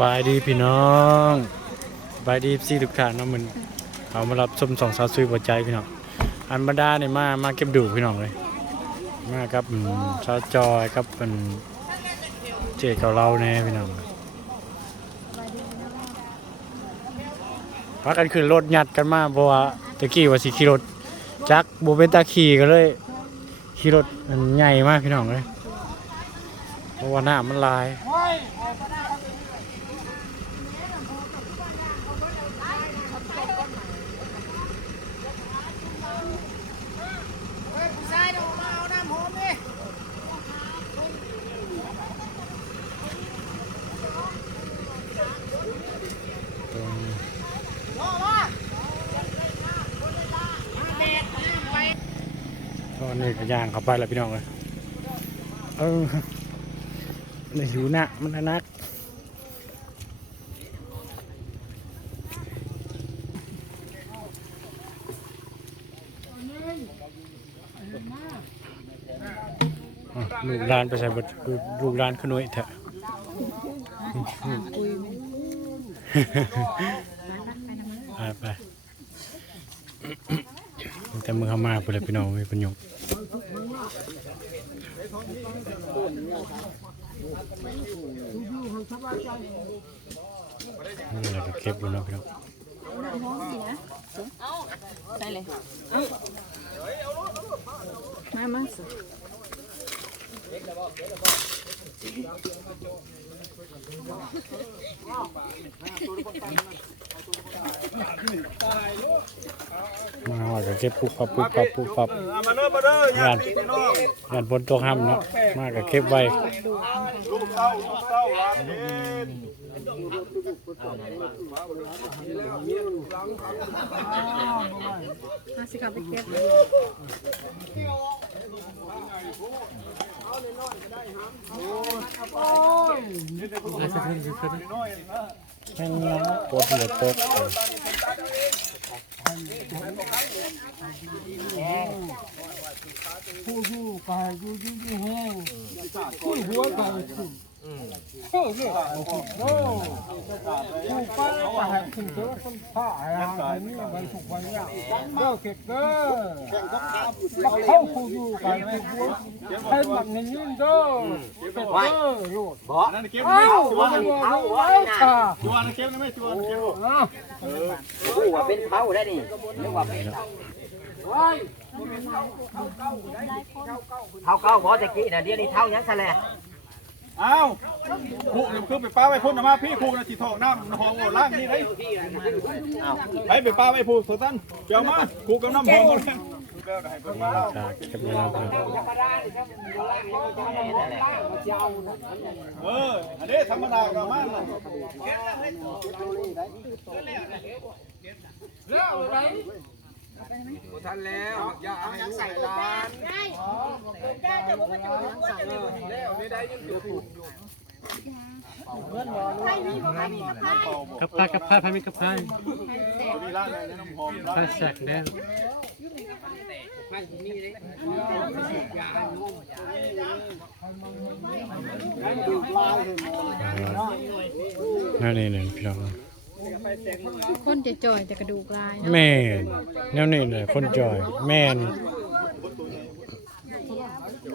บายดีพี่น้องบายดีซี่ทุกท่านเนาะมันเอามารับชมสองสาวซุยหัวใจพี่น้องอันบรรดาเนี่ยมามาเก็บดูพี่น้องเลยมากับสาวจอยกับเป็นเจ๊กับเราแน่พี่น้องพักกันขึ้นรถหยัดกันมาเพราะว่าตะกี้ว่าสิขี่รถจักรโบเป็นตาขี่ก็เลยขี่รถมันใหญ่มากพี่น้องเลยเพราะว่าหน้ามันลาย นนี้ก็ย่างเข้าไปแล้วพี่น้องเลยเออเลยหิวหนะมันนักลูกร้านไปใส่บดลูกร้านขนุยเถอะไปไปแต่มือเข้ามาเพื่อนพี่น้องมีประโยชน์ นี่เราจะเก็บดูเนาะพี่น้องใช่เลยมามาสิ มาหอดก็เก็บปุ๊บปับปุ๊บปับปุ๊บปับเอามาเด้อมาเด้อยาติพี่น้องงานบนโต๊ะห้ำเนาะมาก็เก็บไว้ลูกเต้าลูกเต้าหลานเด่นมาสิครับไปเก็บ แค่นี้ปวดเหลือโต๊ะเลยผู้อยู่กายอยู่อยู่ยู่แห้งผู้หัวไป โอ้โหโอ้โหผู้ป้าก็ให้ขึ้นเจอสัมภาระอันนี้มันสุกวันยาเด้อเก็บเด้อบักเข้าผู้อยู่กายผู้หัวให้บักในยืนเด้อเก็บเด้อโลดนั่นเก็บเอาไม่วันจวนนี้เอาเอาค่ะจวนเก็บไม่จวนเก็บเนาะผู้ว่าเป็นเท่าได้นี่นึกว่าเป็นเท่าเท่าเก้าพอตะกี้นะเดี๋ยวนี้เท่ายังซะแหละ อ้าวผูกนี่คือไปป้าไว้พุ่นมาพี่ผูกนะที่ทองน้ำหอมล่างนี่เลยไปไปป้าไว้ผูกสุดท่านเจ้ามาผูกกับน้ำหอมหมดเลยจะเก็บไว้แล้วพี่น้องเอออันนี้ธรรมดากั บมันท่านแล้วอย่าเอายังใส่ร้านกับพายกับพายพายมีกับพายมีร้านอะไรน้ำหอมพายแสกแดงนั่นนี่นี่พี่น้อง คนจะจ่อยแต่กระดูกลายเนาะแม่นแนวนี้เลยคนจอย แม่น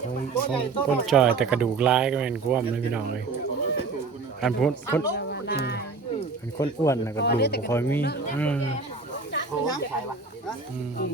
คนคนคนจอยแต่กระดูกร้ายก็แม่นกวมเลยพี่น้องเลยอันพ้นคนว่าลายอันคนอ้วนน่ะกระดูกบ่ค่อยมีอืมอืม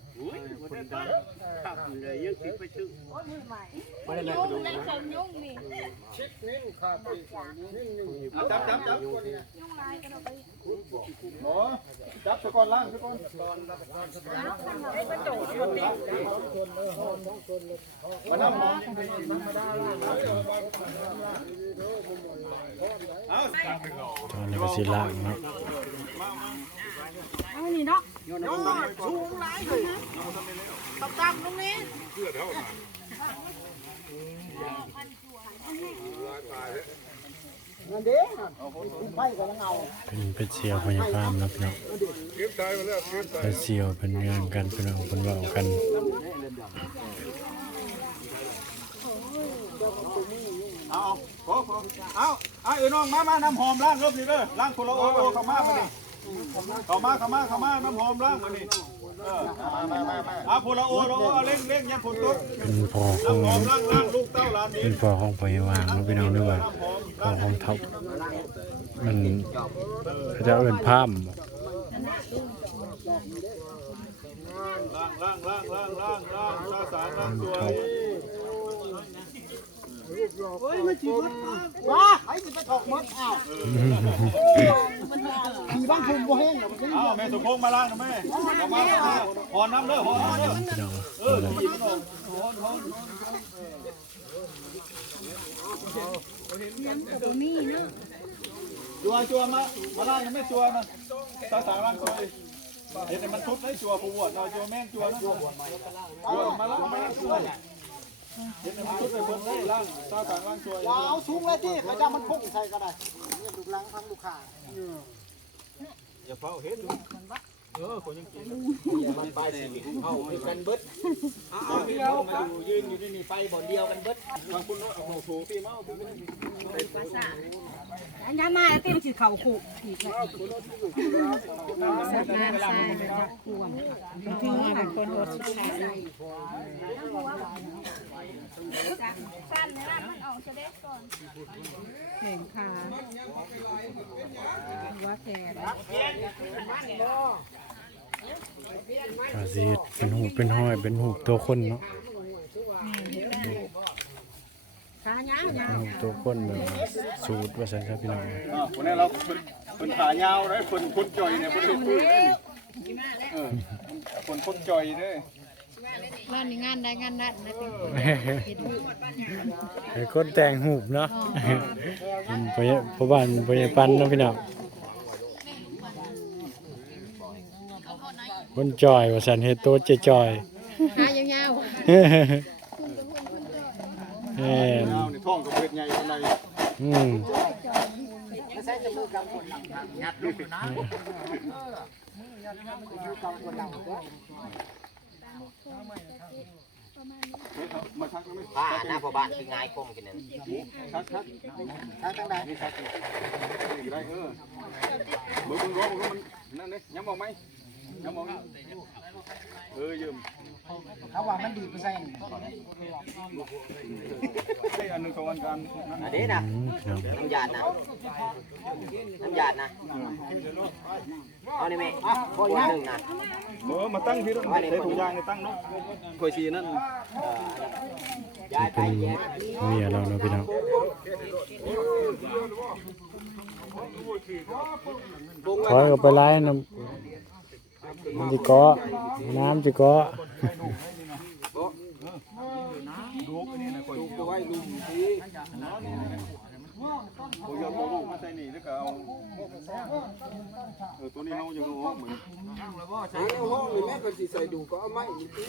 เนาะพี่น้องจับจับจับหมอจับสะกอนล่างสะก้อนมาน้ำหอมเอาตอนนี้ก็สิล้างเนาะเอานี่เนาะ สูงหลายเลยนะต่ำๆตรงนี้นั่นเด้ไฟก็ยังเอาเป็นเป็นเสียวพยาบาลเนาะพี่น้องเป็นเสียวเป็นงานกันพี่น้องเป็นเว่ากันเอาขอขอเอาเอาเอ้ยน้องมามาน้ำหอมล้างรบนี่เด้อล้างคนละโอโอเข้ามามานี่ เข้ามาเข้ามาเข้ามาน้ำหอมล้างมานี่เออมามามามาเอาคนละโอละโอเอาเร่งเร่งยันฝนตกเป็นพ่อของน้ำหอมล้างล้างลูกเต้าหลานนี้เป็นพ่อของพยาบาลเนาะพี่น้องด้วยว่าพ่อของทับมันเขาจะเอื่นพามบ่ล้างล้างล้างล้างล้างล้างชาสารล้างตัว ว้าไอ้จะไปถอกมดอ้าวมีบ้านคุณบ่แห้งเหรอมันจะเอาแม่สมพงษ์มาล้างนะแม่เข้ามาหอนน้ำเด้อหอนน้ำเด้อพี่น้องเออขี่มันออกหอนหอนยังกับมีเนาะจัวจัวมามาล้างนะแม่จัวนะชาสาล้างตัวเห็นแต่มันทุบได้จัวผู้บวชหน่อยจัวแม่นจัวนะจัวมาล้างมาล้างจัว เห็นแต่มันทุบได้เพิ่นได้ล้างชาสารล้างจัวว้าวสูงเลยที่พระเจ้ามันพุ่งใส่ก็ได้เนี่ยลูกหลังทั้งลูกขาอย่าเผาเห็นดูเออคนยังกินมันไปสิเอากันเบิดเอาเดียวมาดูยืนอยู่นี่นี่ไปบ่อนเดียวกันเบิดบางคนเนาะเอาหูพี่เมาพี่ไม่ได้อันนี้มาตีมันสิเข่าขู่อีกแล้วสัตว์น้ำใส่เป็นที่เป็นคนอดสุดท้าย สั้นเลยนะมันออกจะได้ก่อนแข่งขาว่าแก่อาสิเฮ็ดเป็นหูเป็นห้อยเป็นหูตัวคนเนาะขาเงาเงาเป็นหูตัวคนแบบว่าสูตรว่าซั่นครับพี่น้องอ่าคนนี้เราคนคนขายาวเลยคนคนจ่อยเนี่ยคนคนคุยเลยเออคนคนจ่อยเลย ร้านนี้งานได้งานนัดนะเป็นเฮ็ดหูไอ้คนแต่งหูบเนาะเป็นพยาพ่อบ้านพยาปันเนาะพี่น้องคนจอยว่าซั่นเฮ็ดโตวจอยหายาวๆแม่นยาวในท้องกับเวทใหญ่คนใดอืม มาชักแล้วไม่ป้าหน้าพ่อบ้านคือง่ายคงกินนั่นชักชักชักตั้งใดนี่ชักนี่ได้เออเบิ่งเบิ่งร้องเบิ่งมันนั่นเลยย้ำบอกไหม ย้ำบอกเออยืมเขาว่ามันดีเปอร์เซ็นต์ไอ้อันหนึ่งสองอันกันอันนี้นะอืมพี่น้องน้ำยาดนะน้ำยาดนะเอานี่แม่ขวดหนึ่งนะเออมาตั้งที่นั่นใส่ถุงยางในตั้งเนาะคอยชีนั่นยายไปเป็นแย่เมียเราเนาะพี่น้องถอยออกไปไล่น้ำ มันจะเกาะน้ำจะเกาะดูกนี่นะคอยดูไว้ดูดีโอ้ยเอาลูกมาใส่นี่แล้วก็เอาเออตัวนี้เราอยู่ดูเหมือนเอาห้องนี่แม่ก็สิใส่ดูก็เอาไม้นี่ตี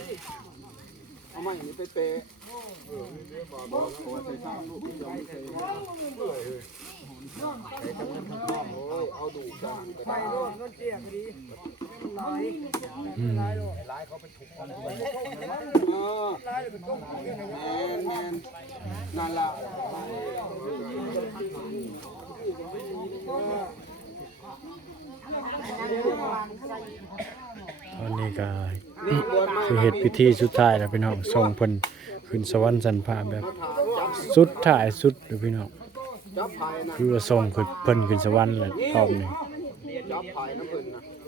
เอาไม้นี่ไปเปะอืม นั่นละตอนนี้ก็คือเหตุพิธีสุดท้ายแล้วพี่น้องส่งเพิ่นขึ้นสวรรค์สันพาแบบสุดท้ายสุดเลยพี่น้องคือว่าส่งขึ้นเพิ่นขึ้นสวรรค์แล้วรอบนี้จับภายน้ำ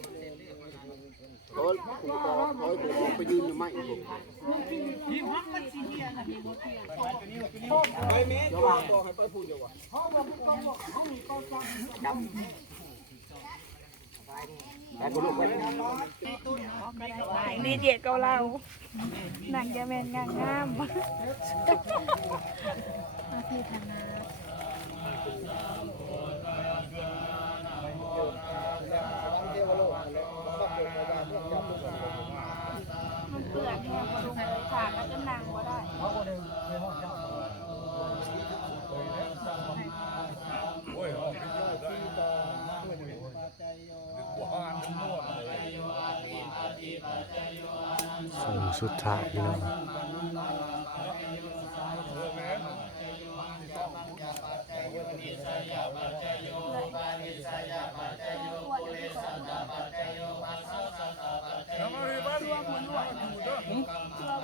เพิ่นนะโอ้ยผมก็โอ้ยผมไปยืนอยู่ไม้ผมไปแม่จะวางบอกให้ไปพูดเดี๋ยวว่าไปบุลุกไปดีเดียดเกาเราหนังจะแมนงามงามอาพี่ธนา เลยขาดแล้วจะนั่งบ่ได้ส่งสุดท้ายพี่น้องชัว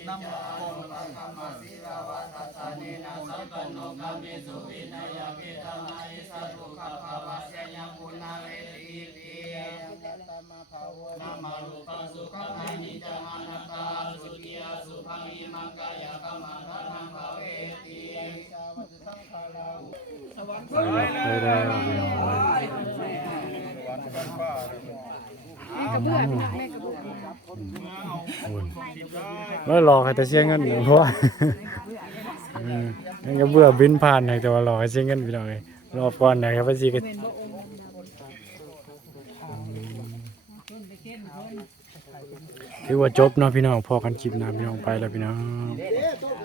พี่น้องแม่กระเบื้องแม่กระเบื้องอุ่น แล้วรอใครจะเสียเงินเพราะว่าเอองั้นก็เบื่อบินผ่านนะแต่ว่ารอให้เสียเงินพี่น้องเลยรอบก่อนนะครับพี่ซีก็เป็นบ่อมดำถือว่าจบเนาะพี่น้องพอกันคลิปหน้าพี่น้องไปแล้วพี่น้องเอ๊ะต้น